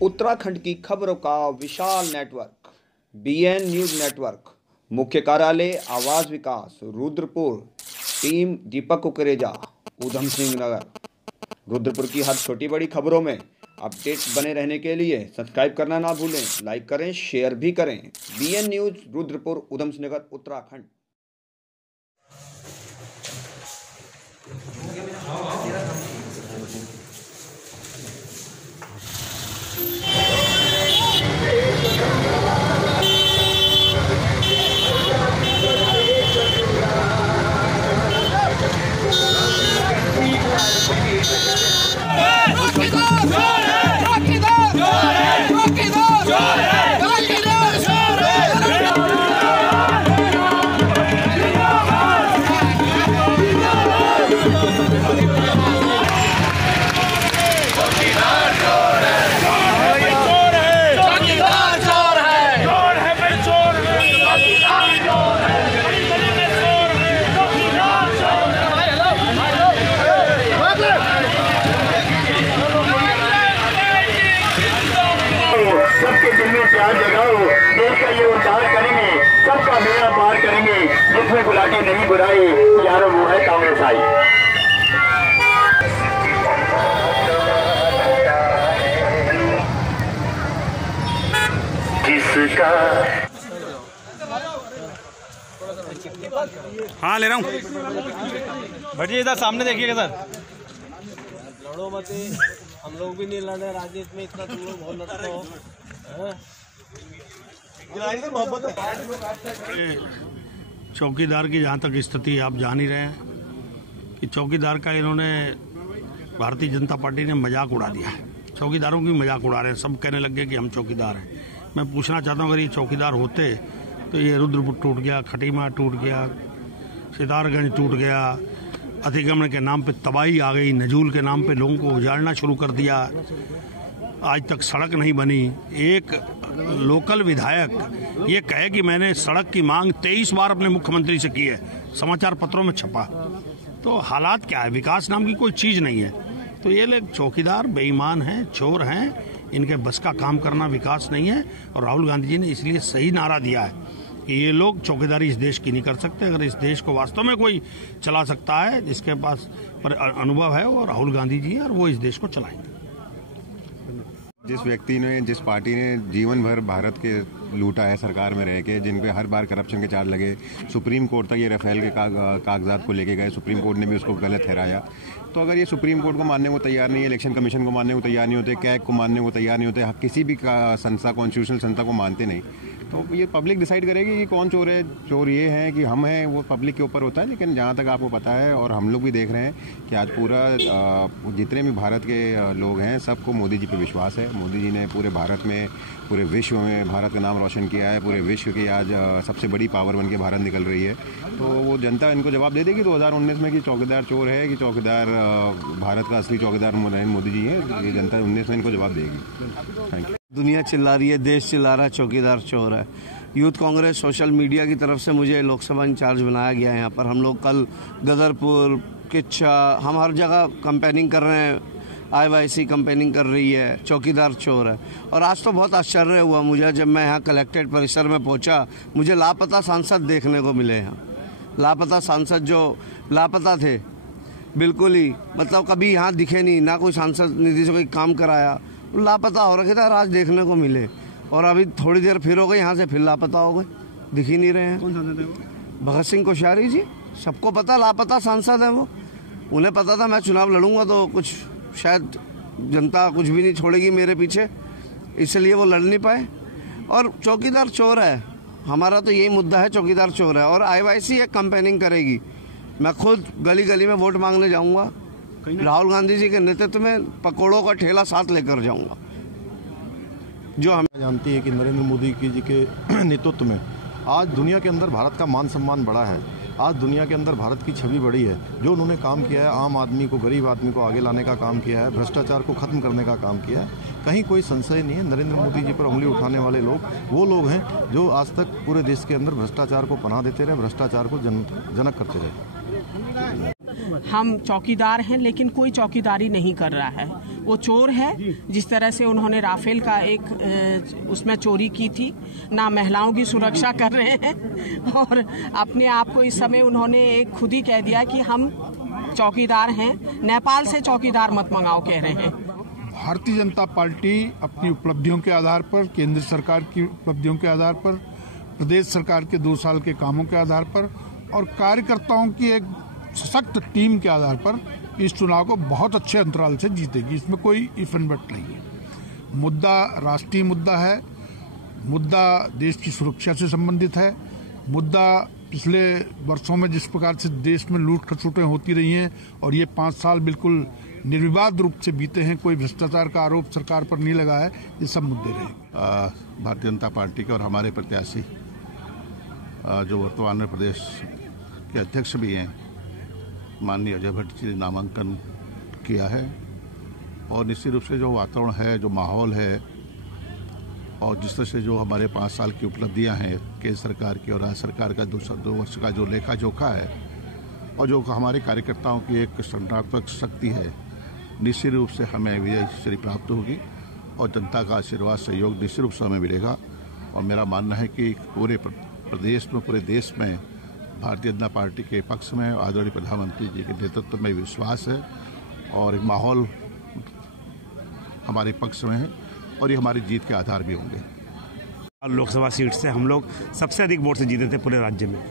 उत्तराखंड की खबरों का विशाल नेटवर्क BN न्यूज नेटवर्क, मुख्य कार्यालय आवास विकास रुद्रपुर, टीम दीपक कुकरेजा, ऊधम सिंह नगर। रुद्रपुर की हर छोटी बड़ी खबरों में अपडेट बने रहने के लिए सब्सक्राइब करना ना भूलें, लाइक करें, शेयर भी करें। BN news Rudrapur, Udham Singh Nagar, Uttarakhand. सबके दिल में प्यार जगाओ, देश का ये उद्धार करेंगे, सबका बेड़ा पार करेंगे। जिसमें गुलाटी नहीं बुराई यारो वो है कांग्रेस आई। जिसका हाँ ले रहा हूँ। भटिया इधर सामने देखिएगा सर। लड़ो मत, हम लोग भी नहीं लड़े राजनीति में, इतना तुम लोग बहुत लड़ते हो। चौकीदार की जहाँ तक स्थिति आप जान ही रहे हैं कि चौकीदार का इन्होंने भारतीय जनता पार्टी ने मजाक उड़ा दिया है। चौकीदारों की मजाक उड़ा रहे हैं, सब कहने लग गए कि हम चौकीदार हैं। मैं पूछना चाहता हूँ, अगर ये चौकीदार होते तो ये रुद्रपुर टूट गया, खटीमा टूट गया, सितारगंज टूट गया, अतिक्रमण के नाम पे तबाही आ गई, नजूल के नाम पे लोगों को उजाड़ना शुरू कर दिया, आज तक सड़क नहीं बनी। एक लोकल विधायक ये कहे कि मैंने सड़क की मांग 23 बार अपने मुख्यमंत्री से की है, समाचार पत्रों में छपा। तो हालात क्या है, विकास नाम की कोई चीज नहीं है। तो ये लोग चौकीदार बेईमान हैं, चोर हैं, इनके बस का काम करना विकास नहीं है। और राहुल गांधी जी ने इसलिए सही नारा दिया है कि ये लोग चौकीदारी इस देश की नहीं कर सकते। अगर इस देश को वास्तव में कोई चला सकता है, जिसके पास पर अनुभव है, वो राहुल गांधी जी हैं और वो इस देश को चलाएंगे। जिस व्यक्ति ने, जिस पार्टी ने जीवन भर भारत के लूटा है सरकार में रह के, जिन पे हर बार करप्शन के चार्ज लगे, सुप्रीम कोर्ट तक ये राफेल के कागजात को लेके गए, सुप्रीम कोर्ट ने भी उसको गलत ठहराया। तो अगर ये सुप्रीम कोर्ट को मानने को तैयार नहीं है, इलेक्शन कमीशन को मानने को तैयार नहीं होते, कैग को मानने को तैयार नहीं होते, किसी भी संस्था, कॉन्स्टिट्यूशनल संस्था को मानते नहीं, तो ये पब्लिक डिसाइड करेगी कि कौन चोर है। चोर ये है कि हम हैं, वो पब्लिक के ऊपर होता है। लेकिन जहाँ तक आपको पता है और हम लोग भी देख रहे हैं कि आज पूरा जितने भी भारत के लोग हैं, सबको मोदी जी पे विश्वास है। मोदी जी ने पूरे भारत में, पूरे विश्व में भारत का नाम रोशन किया है। पूरे विश्व की आज सबसे बड़ी पावर बन के भारत निकल रही है। तो वो जनता इनको जवाब दे देगी 2019 में कि चौकीदार चोर है, कि चौकीदार भारत का असली चौकीदार नरेंद्र मोदी जी है। ये जनता 19 में इनको जवाब देगी। Thank you. दुनिया चिल्ला रही है, देश चिल्ला रहा है, चौकीदार चोर है। यूथ कांग्रेस सोशल मीडिया की तरफ से मुझे लोकसभा इंचार्ज बनाया गया है। यहाँ पर हम लोग कल गदरपुर, किच्छा, हम हर जगह कंपेनिंग कर रहे हैं। IYC कंपेनिंग कर रही है, चौकीदार चोर है। और आज तो बहुत आश्चर्य हुआ मुझे जब मैं यहाँ कलेक्ट्रेट परिसर में पहुँचा, मुझे लापता सांसद देखने को मिले हैं। लापता सांसद जो लापता थे बिल्कुल ही, मतलब कभी यहाँ दिखे नहीं, ना कोई सांसद निधि से कोई काम कराया, लापता हो रखे थे, आज देखने को मिले। और अभी थोड़ी देर फिर हो गई, यहाँ से फिर लापता हो गए, दिख ही नहीं रहे हैं। कौन सांसद है वो? भगत सिंह कोश्यारी जी, सबको पता लापता सांसद है वो। उन्हें पता था मैं चुनाव लड़ूंगा तो कुछ शायद जनता कुछ भी नहीं छोड़ेगी मेरे पीछे, इसलिए वो लड़ नहीं पाए। और चौकीदार चोर है, हमारा तो यही मुद्दा है, चौकीदार चोर है। और IYC एक कंपेनिंग करेगी। मैं खुद गली गली में वोट मांगने जाऊंगा, राहुल गांधी जी के नेतृत्व में पकौड़ों का ठेला साथ लेकर जाऊंगा। जो हम जानती है कि नरेंद्र मोदी जी के नेतृत्व में आज दुनिया के अंदर भारत का मान सम्मान बढ़ा है। आज दुनिया के अंदर भारत की छवि बढ़ी है। जो उन्होंने काम किया है, आम आदमी को, गरीब आदमी को आगे लाने का काम किया है, भ्रष्टाचार को खत्म करने का काम किया है, कहीं कोई संशय नहीं है। नरेंद्र मोदी जी पर उंगली उठाने वाले लोग वो लोग हैं जो आज तक पूरे देश के अंदर भ्रष्टाचार को पनाह देते रहे, भ्रष्टाचार को जनक करते रहे। हम चौकीदार हैं, लेकिन कोई चौकीदारी नहीं कर रहा है। वो चोर है। जिस तरह से उन्होंने राफेल का एक उसमें चोरी की थी, ना महिलाओं की सुरक्षा कर रहे हैं और अपने आप को इस समय उन्होंने एक खुद ही कह दिया कि हम चौकीदार हैं। नेपाल से चौकीदार मत मंगाओ कह रहे हैं। भारतीय जनता पार्टी अपनी उपलब्धियों के आधार पर, केंद्र सरकार की उपलब्धियों के आधार पर, प्रदेश सरकार के 2 साल के कामों के आधार पर और कार्यकर्ताओं की एक सशक्त टीम के आधार पर इस चुनाव को बहुत अच्छे अंतराल से जीतेगी। इसमें कोई इफ एंड बट नहीं है। मुद्दा राष्ट्रीय मुद्दा है, मुद्दा देश की सुरक्षा से संबंधित है, मुद्दा पिछले वर्षों में जिस प्रकार से देश में लूट खसोटें होती रही हैं और ये 5 साल बिल्कुल निर्विवाद रूप से बीते हैं, कोई भ्रष्टाचार का आरोप सरकार पर नहीं लगा है, ये सब मुद्दे रहे। भारतीय जनता पार्टी के और हमारे प्रत्याशी जो वर्तमान में प्रदेश के अध्यक्ष भी हैं, माननीय अजय भट्ट जी ने नामांकन किया है और निश्चित रूप से जो वातावरण है, जो माहौल है और जिस तरह से जो हमारे 5 साल की उपलब्धियां हैं केंद्र सरकार की और राज्य सरकार का 2 वर्ष का जो लेखा जोखा है और जो हमारे कार्यकर्ताओं की एक संगठनात्मक शक्ति है, निश्चित रूप से हमें विजय श्री प्राप्त होगी और जनता का आशीर्वाद सहयोग निश्चित रूप से हमें मिलेगा। और मेरा मानना है कि पूरे प्रदेश में, पूरे देश में भारतीय जनता पार्टी के पक्ष में आदरणीय प्रधानमंत्री जी के नेतृत्व में विश्वास है और एक माहौल हमारे पक्ष में है और ये हमारी जीत के आधार भी होंगे। लोकसभा सीट से हम लोग सबसे अधिक वोट से जीते थे पूरे राज्य में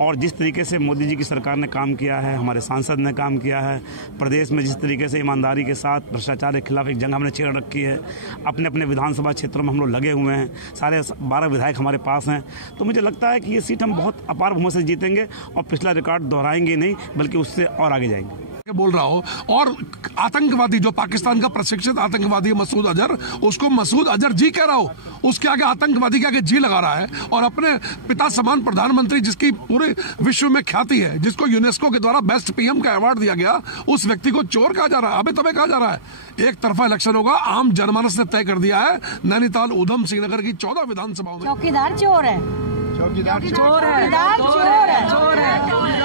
और जिस तरीके से मोदी जी की सरकार ने काम किया है, हमारे सांसद ने काम किया है, प्रदेश में जिस तरीके से ईमानदारी के साथ भ्रष्टाचार के खिलाफ एक जंग हमने छेड़ रखी है, अपने अपने विधानसभा क्षेत्रों में हम लोग लगे हुए हैं, सारे 12 विधायक हमारे पास हैं, तो मुझे लगता है कि ये सीट हम बहुत अपार बहुमत से जीतेंगे और पिछला रिकॉर्ड दोहराएंगे नहीं बल्कि उससे और आगे जाएंगे। बोल रहा हो। और आतंकवादी जो पाकिस्तान का प्रशिक्षित आतंकवादी मसूद अजहर, उसको मसूद अजहर जी कह रहा हो, उसके आगे आतंकवादी के आगे जी लगा रहा है और अपने पिता समान प्रधानमंत्री जिसकी पूरे विश्व में ख्याति है, जिसको यूनेस्को के द्वारा बेस्ट पीएम का अवार्ड दिया गया, उस व्यक्ति को चोर कहा जा रहा है, अबे तबे कहा जा रहा है। एक तरफा इलेक्शन होगा, आम जनमानस ने तय कर दिया है। नैनीताल, उधम सिंह नगर की 14 विधानसभाओं में चौकीदार चोर है, चौकीदार चोर है, चोर है।